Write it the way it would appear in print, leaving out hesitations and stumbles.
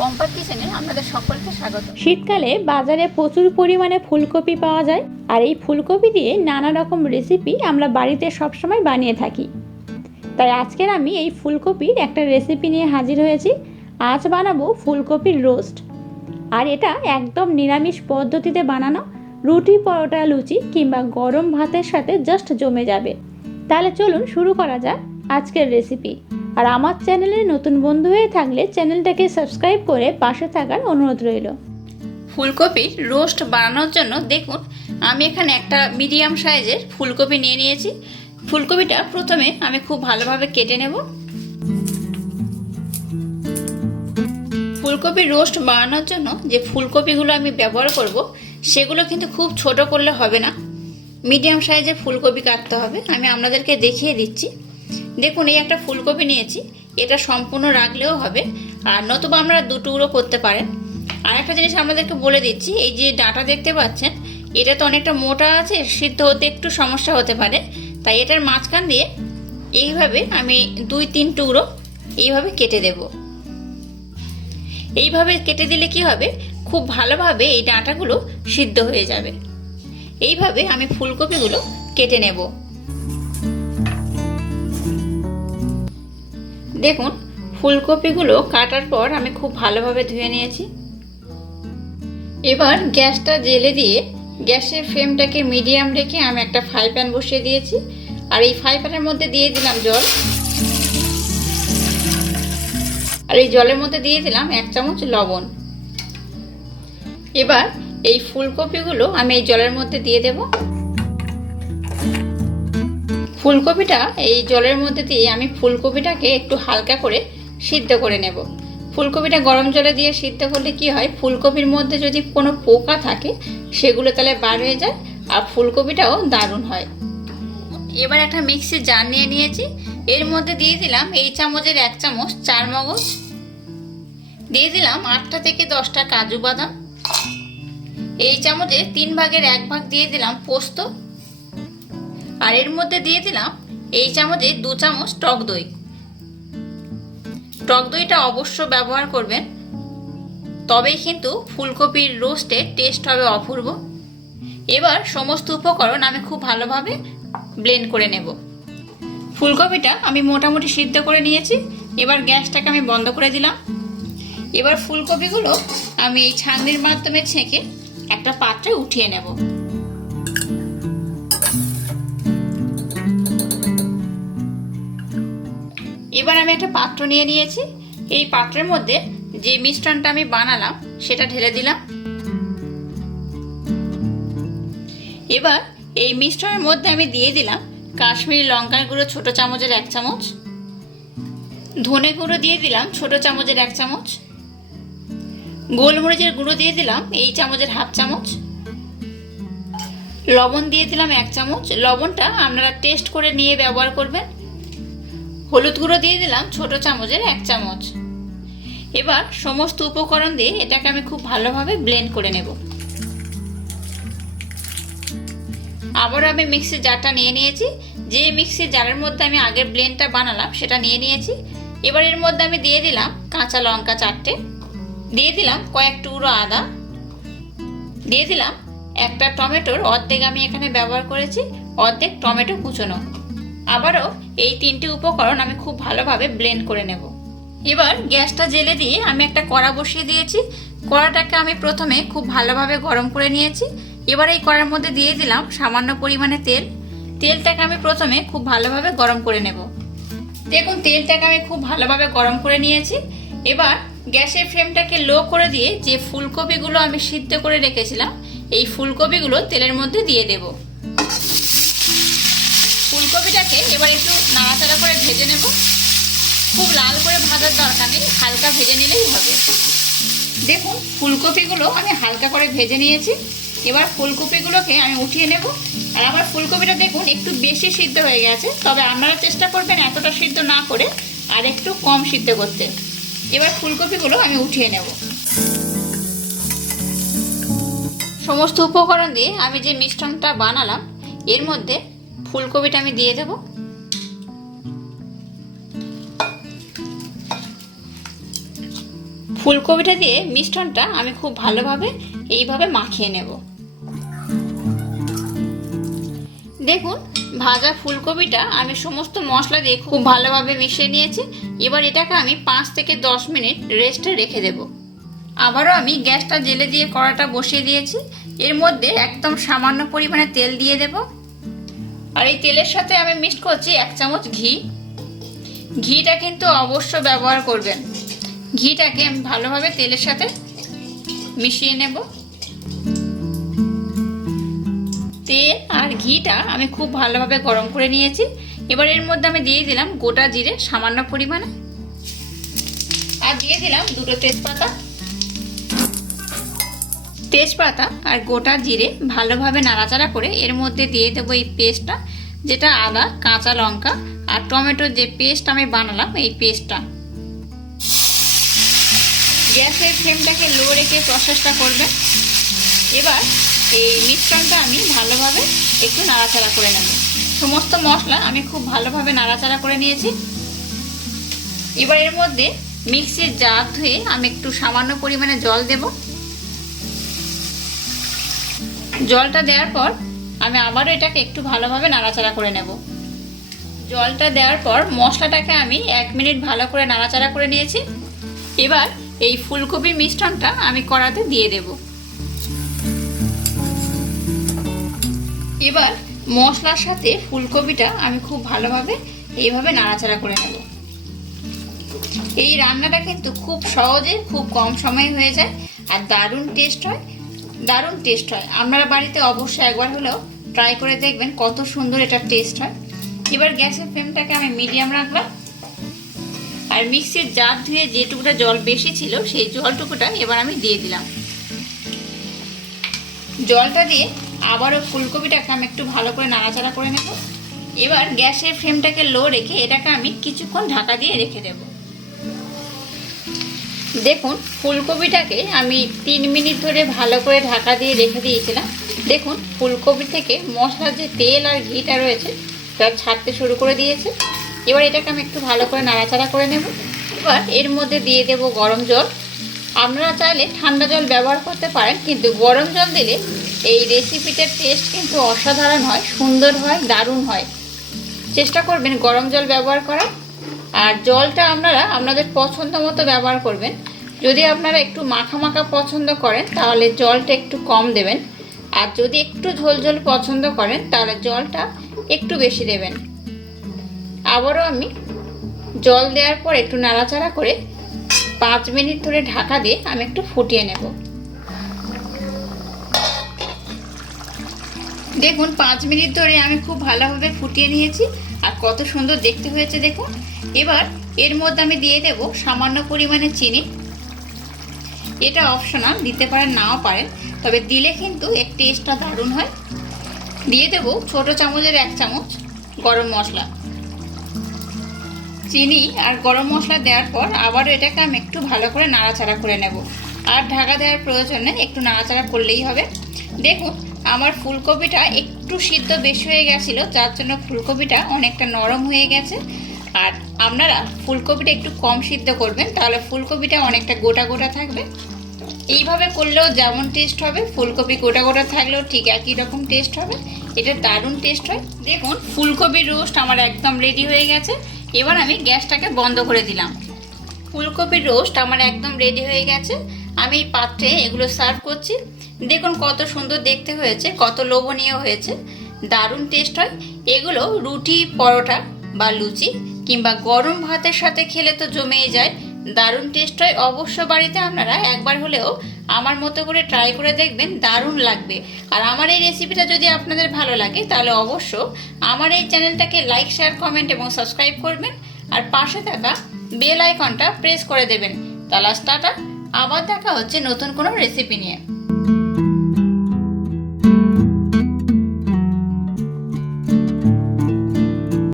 পম্পার কিচেনে আপনাদের সকলকে স্বাগত। শীতকালে বাজারে প্রচুর পরিমাণে ফুলকপি পাওয়া যায়, আর এই ফুলকপি দিয়ে নানা রকম রেসিপি আমরা বাড়িতে সবসময় বানিয়ে থাকি। তাই আজকের আমি এই ফুলকপির একটা রেসিপি নিয়ে হাজির হয়েছি। আজ বানাবো ফুলকপির রোস্ট, আর এটা একদম নিরামিষ পদ্ধতিতে বানানো। রুটি, পরোটা, লুচি কিংবা গরম ভাতের সাথে জাস্ট জমে যাবে। তাহলে চলুন শুরু করা যাক আজকের রেসিপি। আর আমার চ্যানেলে নতুন বন্ধু হয়ে থাকলে চ্যানেলটাকে সাবস্ক্রাইব করে পাশে থাকার অনুরোধ রইল। ফুলকপির রোস্ট বানানোর জন্য দেখুন আমি এখানে একটা মিডিয়াম সাইজের ফুলকপি নিয়ে নিয়েছি। ফুলকপিটা প্রথমে আমি খুব ভালোভাবে কেটে নেব। ফুলকপির রোস্ট বানানোর জন্য যে ফুলকপিগুলো আমি ব্যবহার করব সেগুলো কিন্তু খুব ছোট করলে হবে না, মিডিয়াম সাইজের ফুলকপি কাটতে হবে। আমি আপনাদেরকে দেখিয়ে দিচ্ছি। দেখুন এই একটা ফুলকপি নিয়েছি, এটা সম্পূর্ণ রাখলেও হবে, আর নতুবা আমরা দু টুকরো করতে পারেন। আর একটা জিনিস আপনাদেরকে বলে দিচ্ছি, এই যে ডাঁটা দেখতে পাচ্ছেন এটা তো অনেকটা মোটা আছে, সিদ্ধ হতে একটু সমস্যা হতে পারে। তাই এটার মাঝখান দিয়ে এইভাবে আমি 2-3 টুকরো এইভাবে কেটে দেব। এইভাবে কেটে দিলে কি হবে, খুব ভালোভাবে এই ডাঁটাগুলো সিদ্ধ হয়ে যাবে। এইভাবে আমি ফুলকপিগুলো কেটে নেব। দেখুন ফুলকপিগুলো কাটার পর আমি খুব ভালোভাবে ধুয়ে নিয়েছি। এবার গ্যাসটা জেলে দিয়ে গ্যাসের ফ্লেমটাকে মিডিয়াম রেখে আমি একটা ফ্রাই প্যান বসিয়ে দিয়েছি। আর এই ফ্রাই প্যানের মধ্যে দিয়ে দিলাম জল, আর এই জলের মধ্যে দিয়ে দিলাম 1 চামচ লবণ। এবার এই ফুলকপিগুলো আমি এই জলের মধ্যে দিয়ে দেব। ফুলকপিটা এই জলের মধ্যে দিয়ে আমি ফুলকপিটাকে একটু হালকা করে সিদ্ধ করে নেব। ফুলকপিটা গরম জলে দিয়ে সিদ্ধ করলে কি হয়, ফুলকপির মধ্যে যদি কোনো পোকা থাকে সেগুলো তাহলে বার হয়ে যায়, আর ফুলকপিটাও দারুণ হয়। এবার একটা মিক্সির জার নিয়ে নিয়েছি, এর মধ্যে দিয়ে দিলাম এই চামচের 1 চামচ চারমগজ, দিয়ে দিলাম 8টা থেকে 10টা কাজু বাদাম, এই চামচের 3 ভাগের 1 ভাগ দিয়ে দিলাম পোস্ত, আর এর মধ্যে দিয়ে দিলাম এই চামচে 2 চামচ টক দই। টক দইটা অবশ্য ব্যবহার করবেন, তবেই কিন্তু ফুলকপির রোস্টের টেস্ট হবে অপূর্ব। এবার সমস্ত উপকরণ আমি খুব ভালোভাবে ব্লেন্ড করে নেব। ফুলকপিটা আমি মোটামুটি সিদ্ধ করে নিয়েছি। এবার গ্যাসটাকে আমি বন্ধ করে দিলাম। এবার ফুলকপিগুলো আমি এই ছাঁকনির মাধ্যমে ছেঁকে একটা পাত্রে উঠিয়ে নেব। এবার আমি একটা পাত্র নিয়ে নিয়েছি, এই পাত্রের মধ্যে যে মিশ্রণটা আমি বানালাম সেটা ঢেলে দিলাম। এবার এই মিশ্রণের মধ্যে আমি দিয়ে দিলাম কাশ্মীরি লঙ্কার গুঁড়ো ছোট চামচের 1 চামচ, ধনে গুঁড়ো দিয়ে দিলাম ছোট চামচের 1 চামচ, গোলমরিচের গুঁড়ো দিয়ে দিলাম এই চামচের 1/2 চামচ, লবণ দিয়ে দিলাম 1 চামচ, লবণটা আপনারা টেস্ট করে নিয়ে ব্যবহার করবেন। হলুদ গুঁড়ো দিয়ে দিলাম ছোট চামচের 1 চামচ। এবার সমস্ত উপকরণ দিয়ে এটাকে আমি খুব ভালোভাবে ব্লেন্ড করে নেব। আবার আমি মিক্সির জারটা নিয়ে নিয়েছি, যে মিক্সির জারের মধ্যে আমি আগের ব্লেন্ডটা বানালাম সেটা নিয়ে নিয়েছি। এবার এর মধ্যে আমি দিয়ে দিলাম কাঁচা লঙ্কা 4টে, দিয়ে দিলাম কয়েক টুকরো আদা, দিয়ে দিলাম একটা টমেটোর অর্ধেক আমি এখানে ব্যবহার করেছি, অর্ধেক টমেটো কুচোনো। আবারও এই 3টে উপকরণ আমি খুব ভালোভাবে ব্লেন্ড করে নেব। এবার গ্যাসটা জেলে দিয়ে আমি একটা কড়া বসিয়ে দিয়েছি। কড়াটাকে আমি প্রথমে খুব ভালোভাবে গরম করে নিয়েছি। এবার এই কড়ার মধ্যে দিয়ে দিলাম সামান্য পরিমাণে তেল। তেলটাকে আমি প্রথমে খুব ভালোভাবে গরম করে নেব। দেখুন তেলটাকে আমি খুব ভালোভাবে গরম করে নিয়েছি। এবার গ্যাসের ফ্লেমটাকে লো করে দিয়ে যে ফুলকপিগুলো আমি সিদ্ধ করে রেখেছিলাম এই ফুলকপিগুলো তেলের মধ্যে দিয়ে দেব। ফুলকপিটাকে এবার একটু নাড়াচাড়া করে ভেজে নেব। খুব লাল করে ভাজার দরকার নেই, হালকা ভেজে নিলেই হবে। দেখুন ফুলকপিগুলো আমি হালকা করে ভেজে নিয়েছি। এবার ফুলকপিগুলোকে আমি উঠিয়ে নেব। আর আমার ফুলকপিটা দেখুন একটু বেশি সিদ্ধ হয়ে গেছে, তবে আপনারা চেষ্টা করবেন এতটা সিদ্ধ না করে আর একটু কম সিদ্ধ করতে। এবার ফুলকপিগুলো আমি উঠিয়ে নেব। সমস্ত উপকরণ দিয়ে আমি যে মিশ্রণটা বানালাম এর মধ্যে ফুলকপিটা আমি দিয়ে দেব। ফুলকপিটা দিয়ে মিশ্রণটা আমি খুব ভালোভাবে এইভাবে মাখিয়ে নেব। দেখুন ভাজা ফুলকপিটা আমি সমস্ত মশলা দিয়ে খুব ভালোভাবে মিশিয়ে নিয়েছি। এবার এটাকে আমি 5 থেকে 10 মিনিট রেস্টে রেখে দেব। আবারও আমি গ্যাসটা জেলে দিয়ে কড়াটা বসিয়ে দিয়েছি। এর মধ্যে একদম সামান্য পরিমাণে তেল দিয়ে দেব। আর এই তেলের সাথে আমি মিক্স করছি 1 চামচ ঘি। ঘিটা কিন্তু অবশ্য ব্যবহার করবেন। ঘিটাকে আমি ভালোভাবে তেলের সাথে মিশিয়ে নেব। তেল আর ঘিটা আমি খুব ভালোভাবে গরম করে নিয়েছি। এবার এর মধ্যে আমি দিয়ে দিলাম গোটা জিরে সামান্য পরিমাণে, আর দিয়ে দিলাম 2টো তেজপাতা আর গোটা জিরে ভালোভাবে নাড়াচাড়া করে এর মধ্যে দিয়ে দেবো এই পেস্টটা, যেটা আদা, কাঁচা লঙ্কা আর টমেটোর যে পেস্ট আমি বানালাম এই পেস্টটা। গ্যাসের ফ্লেমটাকে লো রেখে প্রসেসটা করবেন। এবার এই মিশ্রণটা আমি ভালোভাবে একটু নাড়াচাড়া করে নেব। সমস্ত মশলা আমি খুব ভালোভাবে নাড়াচাড়া করে নিয়েছি। এবার এর মধ্যে মিক্সির জার ধুয়ে আমি একটু সামান্য পরিমাণে জল দেব। জলটা দেওয়ার পর আমি আবারও এটাকে একটু ভালোভাবে নাড়াচাড়া করে নেব। জলটা দেওয়ার পর মশলাটাকে আমি 1 মিনিট ভালো করে নাড়াচাড়া করে নিয়েছি। এবার এই ফুলকপির মিশ্রণটা আমি কড়াতে দিয়ে দেব। এবার মশলার সাথে ফুলকপিটা আমি খুব ভালোভাবে এইভাবে নাড়াচাড়া করে নেব। এই রান্নাটা কিন্তু খুব সহজে খুব কম সময়ে হয়ে যায় আর দারুণ টেস্ট হয়, দারুণ টেস্ট হয়। আপনারা বাড়িতে অবশ্যই একবার হলেও ট্রাই করে দেখবেন কত সুন্দর এটা টেস্ট হয়। এবার গ্যাসের ফ্লেমটাকে আমি মিডিয়াম রাখলাম। আর মিক্সির জার ধুয়ে যেটুকুটা জল বেশি ছিল সেই জলটুকুটা এবার আমি দিয়ে দিলাম। জলটা দিয়ে আবারও ফুলকপিটাকে আমি একটু ভালো করে নাড়াচাড়া করে নেব। এবার গ্যাসের ফ্লেমটাকে লো রেখে এটাকে আমি কিছুক্ষণ ঢাকা দিয়ে রেখে দেব। দেখুন ফুলকপিটাকে আমি 3 মিনিট ধরে ভালো করে ঢাকা দিয়ে রেখে দিয়েছিলাম। দেখুন ফুলকপি থেকে মশলার যে তেল আর ঘিটা রয়েছে তা ছাড়তে শুরু করে দিয়েছে। এবার এটাকে আমি একটু ভালো করে নাড়াচাড়া করে নেব। এবার এর মধ্যে দিয়ে দেব গরম জল। আপনারা চাইলে ঠান্ডা জল ব্যবহার করতে পারেন, কিন্তু গরম জল দিলে এই রেসিপিটার টেস্ট কিন্তু অসাধারণ হয়, সুন্দর হয়, দারুণ হয়। চেষ্টা করবেন গরম জল ব্যবহার করার। আর জলটা আপনারা আপনাদের পছন্দ মতো ব্যবহার করবেন। যদি আপনারা একটু মাখা মাখা পছন্দ করেন তাহলে জলটা একটু কম দেবেন, আর যদি একটু ঝোল ঝোল পছন্দ করেন তাহলে জলটা একটু বেশি দেবেন। আবারও আমি জল দেওয়ার পর একটু নাড়াচাড়া করে 5 মিনিট ধরে ঢাকা দিয়ে আমি একটু ফুটিয়ে নেব। দেখুন 5 মিনিট ধরে আমি খুব ভালোভাবে ফুটিয়ে নিয়েছি আর কত সুন্দর দেখতে হয়েছে দেখুন। এবার এর মধ্যে আমি দিয়ে দেব সামান্য পরিমাণে চিনি। এটা অপশনাল, দিতে পারেন নাও পারেন, তবে দিলে কিন্তু এর টেস্টটা দারুণ হয়। দিয়ে দেব ছোট চামচের 1 চামচ গরম মশলা। চিনি আর গরম মশলা দেওয়ার পর আবারও এটাকে আমি একটু ভালো করে নাড়াচাড়া করে নেব। আর ঢাকা দেওয়ার প্রয়োজন নেই, একটু নাড়াচাড়া করলেই হবে। দেখুন আমার ফুলকপিটা একটু সিদ্ধ বেশি হয়ে গেছিলো, যার জন্য ফুলকপিটা অনেকটা নরম হয়ে গেছে। আর আপনারা ফুলকপিটা একটু কম সিদ্ধ করবেন, তাহলে ফুলকপিটা অনেকটা গোটা গোটা থাকবে। এইভাবে করলেও যেমন টেস্ট হবে, ফুলকপি গোটা গোটা থাকলেও ঠিক একই রকম টেস্ট হবে। এটা দারুণ টেস্ট হয়। দেখুন ফুলকপির রোস্ট আমার একদম রেডি হয়ে গেছে। এবার আমি গ্যাসটাকে বন্ধ করে দিলাম। ফুলকপির রোস্ট আমার একদম রেডি হয়ে গেছে। আমি এই পাত্রে এগুলো সার্ভ করছি। দেখুন কত সুন্দর দেখতে হয়েছে, কত লোভনীয় হয়েছে, দারুণ টেস্ট হয়। এগুলো রুটি, পরোটা বা লুচি কিংবা গরম ভাতের সাথে খেলে তো জমেই যায়, দারুণ টেস্ট হয়। অবশ্য বাড়িতে আপনারা একবার হলেও আমার মতো করে ট্রাই করে দেখবেন, দারুণ লাগবে। আর আমার এই রেসিপিটা যদি আপনাদের ভালো লাগে তাহলে অবশ্য আমার এই চ্যানেলটাকে লাইক, শেয়ার, কমেন্ট এবং সাবস্ক্রাইব করবেন। আর পাশে থাকা বেল আইকনটা প্রেস করে দেবেন। তাহলে টাটা, আবার দেখা হচ্ছে নতুন কোনো রেসিপি নিয়ে।